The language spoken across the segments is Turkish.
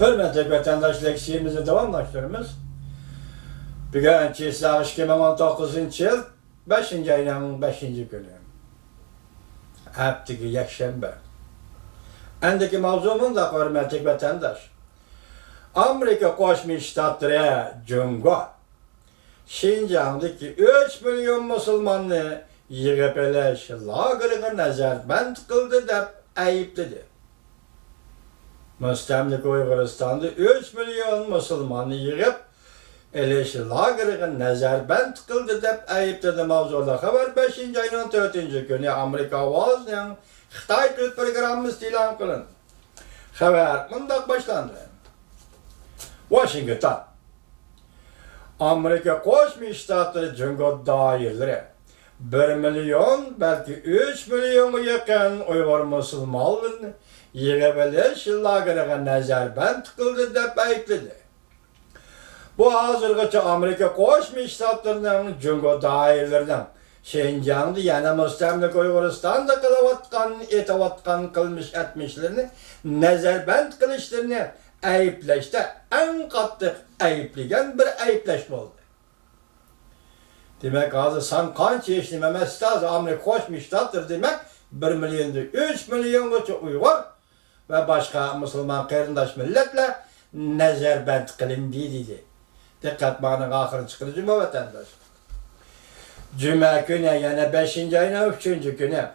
Hürmetli vatandaşlık şiirimizi devamlaştırırız. Bugün Çiğsağ 2019 yıl 5. ayının 5. günü. Haftaki Yakşembe. Endeki mavzumun da hürmetli vatandaş. Amerika Koşmuş Ştatları Cungo. Şincan'daki 3 milyon Müslümanı yığıp eleş, lagırına nazarband kıldı da ayıpladı. Müstemlik Uyguristan'da 3 milyon Müslümanı yığıp eleş, lagırına nazarband kıldı da ayıpladı mavzuda haber 5. ayının 4. günü Amerika Vaz'ın Xitay Türk programı ilan kılın. Haber bundan başlandı. Washington. Amerika Koşmuş Ştatları Cungo dairleri 1 milyon belki 3 milyona yakın Uygur Müslümanlarını yığıp lagırına nazarband kıldı da ayıpladı. Bu hazırgıça Amerika Koşmuş Ştatlarının Cungo dairlerinden Şincan'da yana müstemlik Uyguristan'da etavatkan kılmış etmişlerini nazarband kılışlarını ayıplaşta en katlı ayıplayan bir ayıplaşma oldu. Demek azı san kança işlememesi lazım. Amerika Koşmuş Ştatları demek 1 milyonda 3 milyon geçe Uygur ve başka Müslüman kırındaş milletle nazarband kılındı dedi. Dikkat bana ahırı çıkırıcı mı vatandaş? Cuma günü yani 5. ayının 3. günü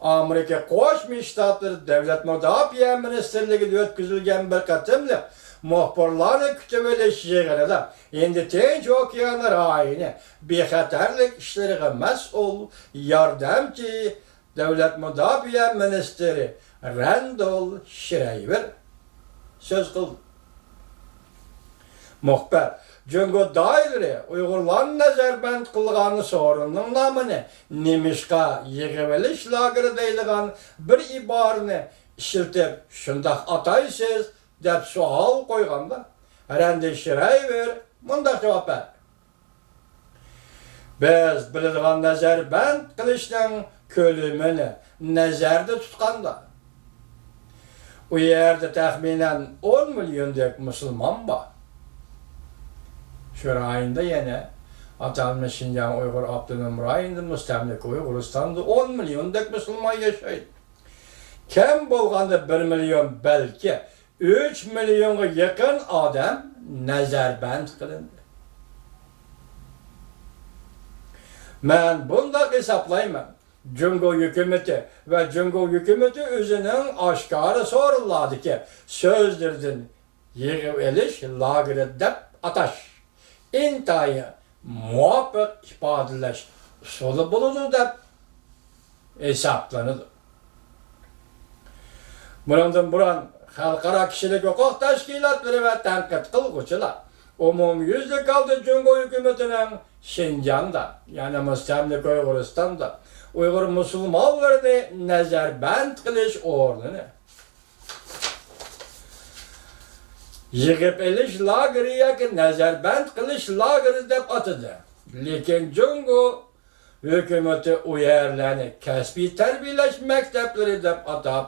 Amerika Koşmuş Ştatları Devlet Müdafiə Ministerliği ötküzülgen bir katımlı muhbirlarını kütübeleşeceğine de şimdi Tinç Okyanlar ayini bir xatarlık işlerine mesul yardımcı Devlet Müdafiə Ministeri Randall Schreiber söz kıldı. Muhbir Cungo dairleri Uygurların nazarband kılganı sorunun namını Nimişka yığıveliş lagırı deyilgan bir ibarını işiltip şundak ataysız dep sual koyganda Randall Schreiber bundak cevap ver. Biz bildiğin nazarband kılışının kölümünü nazarda tutkanda o yerde tahminen 10 milyon dek Müslüman var. Şu rayında yine atanmış Şincan Uygur Abdülhamid rayında müstemlik Uyguristan'da 10 milyon dek Müslüman yaşaydı. Kim bulganda 1 milyon belki 3 milyona yakın adam nazarband kılındı. Ben bunda hesaplayayım. Cungo hükümeti ve Cungo hükümeti özünün aşkarı soruladı ki sözlerden yığıp eliş lagırı dep ataş. İntayı muhabbet ifadeleş usulü bulunur da hesaplanır. Buran halkara kişilik hukuk teşkilatları ve tenkit kılgıçılar umumyüzlük aldı Cungo hükümetinin Şincan'da yani müstemlik Uyguristan'da Uygur Müslümanlarını nazarband kılış ordunu yığıp eliş lagırı yakın nazarband kılış lagırı dep atıdı. Lekin Cungo hükümeti uyarlarını kesbi terbiyeleş mektepleri dep atıp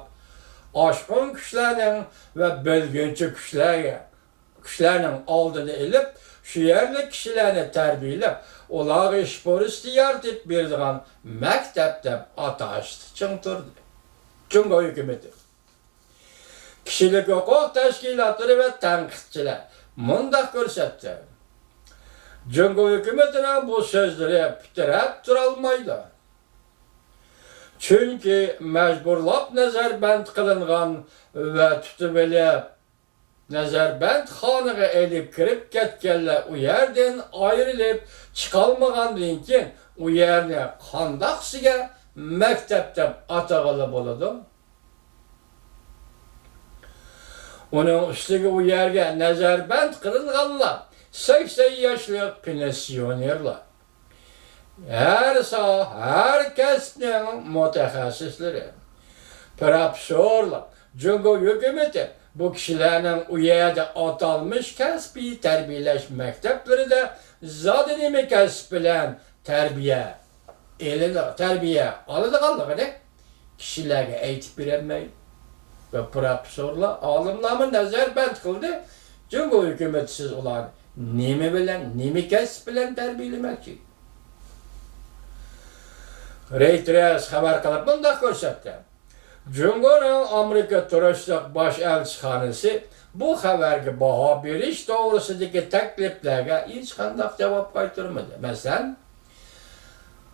aşkın güçlerinin ve bölgünçü güçlerinin aldığını elip şu yerli kişilerini terbiyelep olağı işbor istiyar dep berdiğen mektepte ataştı çıntırdı. Cungo hükümeti. Kişilik hukuk teşkilatları ve tenkitçiler mındak görsetti. Cungo hükümetine bu sözleri bitirip duralmaydı. Çünkü mecburlap nazarband kılıngan ve tutubelep nazarband hanıga elip kirip ketkenler u yerden ayrılıp çıkalmagandan keyin u yerine kandaqsiga mektepte atağılı boladım. Onun üstüge u yerge nazarband kılınganlar 80 yaşlı pensionerler. Her her kesbinin mütehassisleri, profesörler, Cungo hükümeti bu kişilerin u yerde atalmış kesbi terbiyeleş mektepleri de zadinimi kesbilen terbiye alıdıqanlığı kişilerge eğitip bilenmeyi. ve profesörler, alimlarımı nazarband kıldı. Cumhur hükümetiz olan nemi bilen, nemi kesip bilen terbiyelemek. Reuters haber kılıp bunda ko'rsatdi. Cumhur'un Amerika turistlik baş elçixonasi bu xabarga baho berish to'g'risidagi takliflarga hech qanday javob qaytarmadi. Masalan,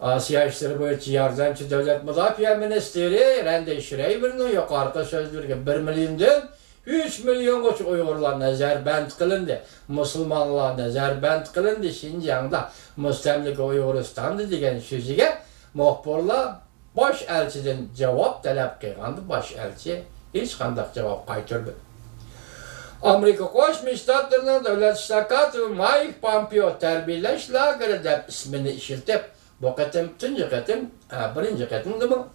Asiya işleri bo'yicha yordamchi davlat mudofaa ministri Randy Schreiberning yuqorqi so'zlariga 1 milliondan 3 milliongacha Uyg'urlar nazarband qilindi. Musulmonlar nazarband qilindi. Xinjiangda mustamlika Uyg'uristonda degan so'ziga muxbirlar bosh elchidan javob talab qilgandi. Bosh elchi hech qanday javob qaytarmadi. Amerika Qo'shma Shtatlarining davlat ishlar katibi Mike Pompeo tarbiyalash lageri deb ismini ishlatib, bu qatim tunji qatim, birinchi qatimda bu.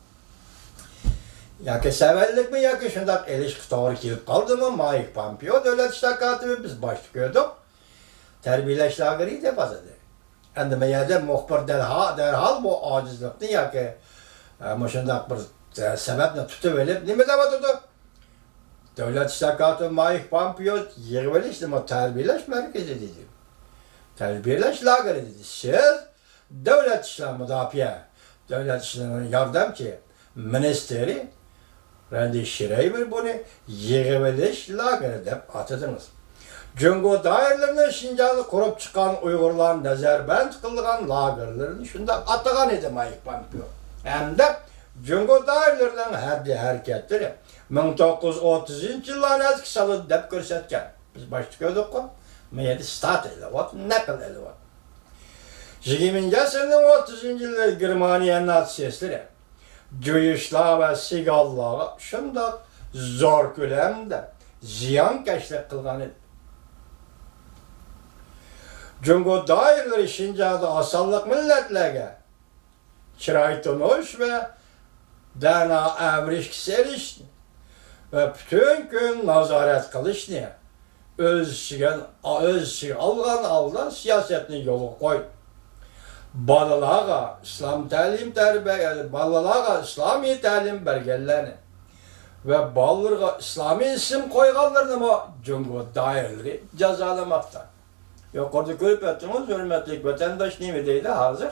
Yoki savallikmi yoki shundoq elish to'g'ri kelib qoldimi? Mike Pompeo davlat ishlar katibi biz boshda ko'rdik. Tarbiyalash lageri deb atadi. Endi bu yerda muxbir darhol bu ojizlikni yoki shundoq bir sababni tutib olib nima deb atadi? Devlet İşler Katibi Mike Pompeo yig'ilish nima tarbiyalash markazi dedi. Tarbiyalash lageri dedi. Siz devlet işler mudofaa, devlet işlerinin yordamchi ministri Randy Schreiber bunu yig'ilish lageri deb atadingiz. Jungo doirlarini Şinjan'da qurup chiqqan Uyg'urlar nazarband qilgan lagerlerini shunda atagan edi Mike Pompeo. Hamda Jungo doirlarining harbiy harakatları 1930-yillarni eski salı deb ko'rsatgan. Biz boshda ko'rdik-ku. Meyda stat elyapti, naql elyapti. 20-asrning 30-yillar Germaniya natsiyalari joyishlar va sigallarga shundoq zo'r ko'lamda ziyonkashlik qilgan edi. Jungo doirlari Xinjiangda osonlik millatlarga chiroy tonish va dana avrishga erishdi. Ve bütün gün nazaret kılışını öz işine algan aldan siyasetini yolu koy. Balalarga İslam talim terbiye, balalarga İslami talim belgelerini ve ballarga İslami isim koyganlarını mı Jungo dairleri cezalamakta. Yukarıda görüp ettiğimiz hürmetli vatandaş ne deydi hazır?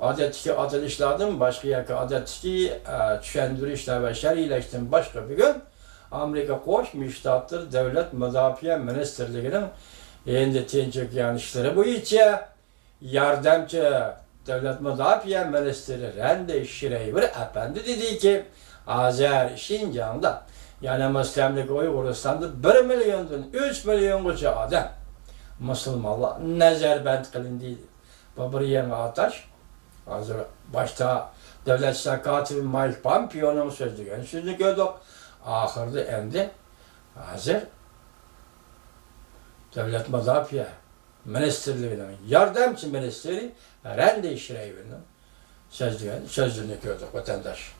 Adetki atılışlardan başka yaka adetki düşendürüşler ve şer'ileştin başka bir gün Amerika Qo'shma Shtatlar Davlat Mudofaa Ministrligining endi tinchlik yanlışları bo'yicha yordamchi davlat mudofaa ministri Randy Schreiber apandi dediki, hozir Xinjiangda yana mustamlika Uyg'uristonda 1 milliondan 3 milliongacha odam musulmonlar nazarband qilindi deydi. Bu bir yangi atash. Hazır başta devlet işler katibi Mike Pompeo'nun sözünü gördük. Ahırda endi hazır devlet mudofaa ministerliğinin yardımcı ministeri Randy Schreiber'in sözünü gördük vatandaş.